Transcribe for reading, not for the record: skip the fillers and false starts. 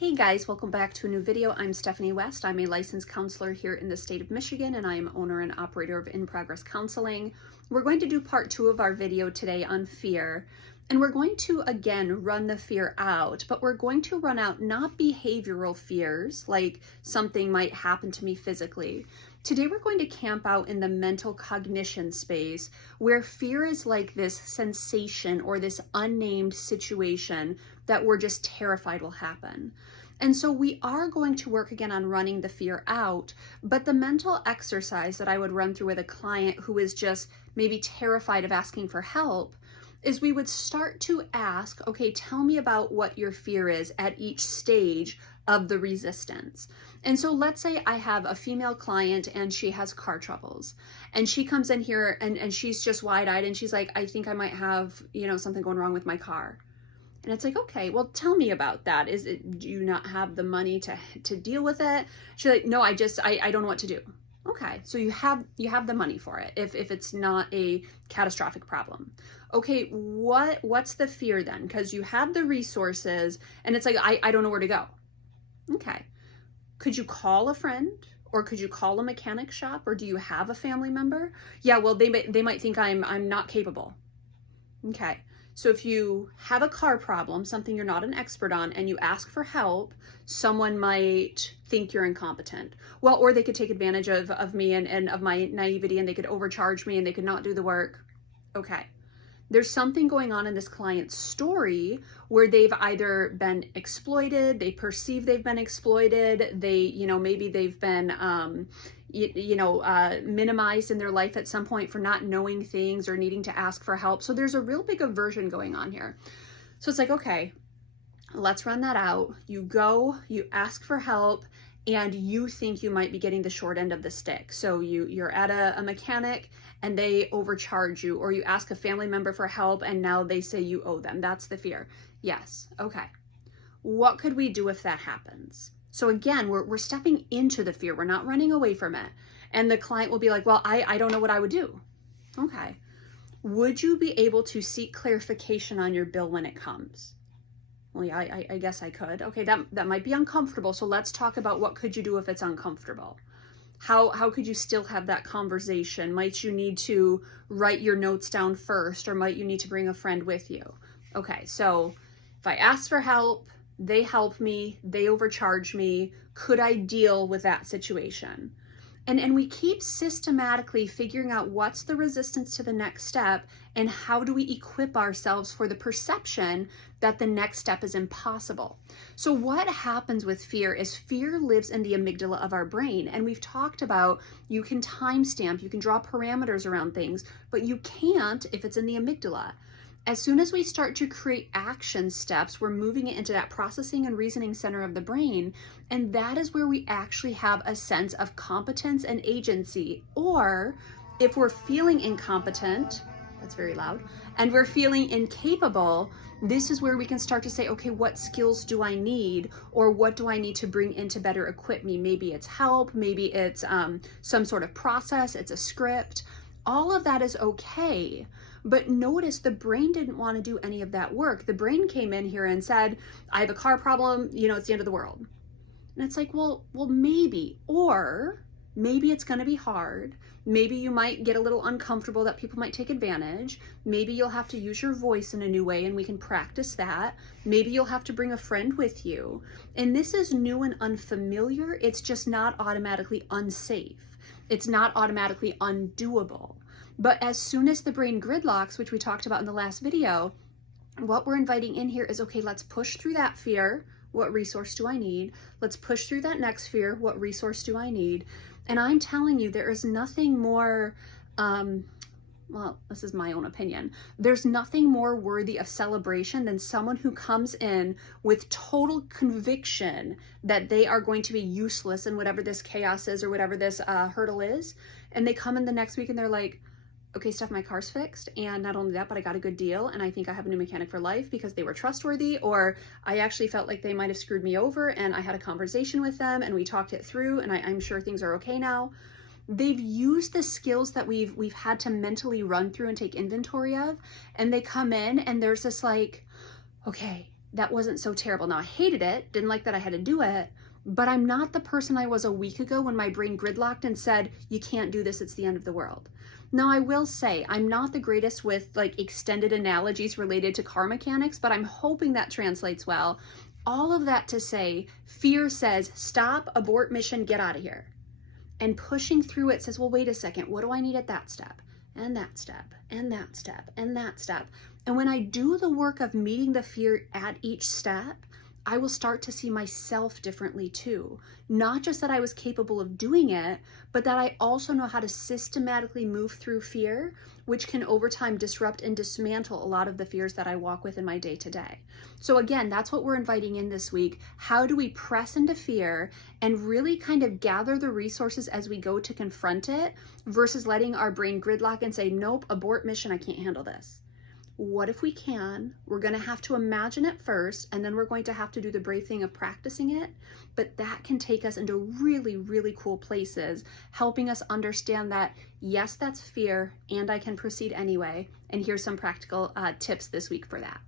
Hey guys, welcome back to a new video. I'm Stephanie West. I'm a licensed counselor here in the state of Michigan, and I am owner and operator of In Progress Counseling. We're going to do part 2 of our video today on fear, and we're going to again run the fear out, but we're going to run out not behavioral fears like something might happen to me physically. Today we're going to camp out in the mental cognition space where fear is like this sensation or this unnamed situation that we're just terrified will happen. And so we are going to work again on running the fear out, but the mental exercise that I would run through with a client who is just maybe terrified of asking for help is we would start to ask, okay, tell me about what your fear is at each stage of the resistance. And so let's say I have a female client and she has car troubles and she comes in here and she's just wide-eyed and she's like, I think I might have, something going wrong with my car. And it's like, okay, well, tell me about that. Do you not have the money to deal with it? She's like, no, I don't know what to do. Okay, so you have the money for it if it's not a catastrophic problem. Okay, what's the fear then? Because you have the resources and it's like, I don't know where to go. Okay, could you call a friend? Or could you call a mechanic shop? Or do you have a family member? Yeah, well, they might think I'm not capable. Okay. So if you have a car problem, something you're not an expert on, and you ask for help, someone might think you're incompetent. Well, or they could take advantage of me and of my naivety, and they could overcharge me and they could not do the work. Okay. There's something going on in this client's story where they've either been exploited, they perceive they've been exploited, maybe they've been, minimized in their life at some point for not knowing things or needing to ask for help. So there's a real big aversion going on here. So it's like, okay, let's run that out. You go, you ask for help, and you think you might be getting the short end of the stick. So you're at a mechanic and they overcharge you, or you ask a family member for help and now they say you owe them. That's the fear. Yes. Okay. What could we do if that happens? So again, we're stepping into the fear. We're not running away from it. And the client will be like, well, I don't know what I would do. Okay. Would you be able to seek clarification on your bill when it comes? Well, yeah, I guess I could. Okay, that might be uncomfortable. So let's talk about what could you do if it's uncomfortable. How could you still have that conversation? Might you need to write your notes down first, or might you need to bring a friend with you? Okay, so if I ask for help, they help me, they overcharge me, could I deal with that situation? And we keep systematically figuring out what's the resistance to the next step and how do we equip ourselves for the perception that the next step is impossible. So what happens with fear is fear lives in the amygdala of our brain. And we've talked about you can timestamp, you can draw parameters around things, but you can't if it's in the amygdala. As soon as we start to create action steps, we're moving it into that processing and reasoning center of the brain. And that is where we actually have a sense of competence and agency. Or if we're feeling incompetent, that's very loud, and we're feeling incapable, this is where we can start to say, okay, what skills do I need? Or what do I need to bring in to better equip me? Maybe it's help, maybe it's some sort of process, it's a script. All of that is okay. But notice the brain didn't want to do any of that work. The brain came in here and said, I have a car problem, it's the end of the world. And it's like, well, maybe, or maybe it's going to be hard. Maybe you might get a little uncomfortable that people might take advantage. Maybe you'll have to use your voice in a new way and we can practice that. Maybe you'll have to bring a friend with you. And this is new and unfamiliar. It's just not automatically unsafe. It's not automatically undoable. But as soon as the brain gridlocks, which we talked about in the last video, what we're inviting in here is, okay, let's push through that fear. What resource do I need? Let's push through that next fear. What resource do I need? And I'm telling you, there is nothing more, well, this is my own opinion. There's nothing more worthy of celebration than someone who comes in with total conviction that they are going to be useless in whatever this chaos is or whatever this hurdle is. And they come in the next week and they're like, okay, Steph, my car's fixed, and not only that, but I got a good deal, and I think I have a new mechanic for life because they were trustworthy, or I actually felt like they might have screwed me over, and I had a conversation with them, and we talked it through, and I'm sure things are okay now. They've used the skills that we've had to mentally run through and take inventory of, and they come in, and there's this like, okay, that wasn't so terrible. Now I hated it, didn't like that I had to do it, but I'm not the person I was a week ago when my brain gridlocked and said, you can't do this, it's the end of the world. Now I will say, I'm not the greatest with like extended analogies related to car mechanics, but I'm hoping that translates well. All of that to say, fear says, stop, abort mission, get out of here. And pushing through it says, well, wait a second, what do I need at that step? And that step, and that step, and that step. And when I do the work of meeting the fear at each step, I will start to see myself differently too. Not just that I was capable of doing it, but that I also know how to systematically move through fear, which can over time disrupt and dismantle a lot of the fears that I walk with in my day-to-day. So again, that's what we're inviting in this week. How do we press into fear and really kind of gather the resources as we go to confront it versus letting our brain gridlock and say, nope, abort mission, I can't handle this. What if we can? We're going to have to imagine it first, and then we're going to have to do the brave thing of practicing it. But that can take us into really, really cool places, helping us understand that, yes, that's fear, and I can proceed anyway. And here's some practical tips this week for that.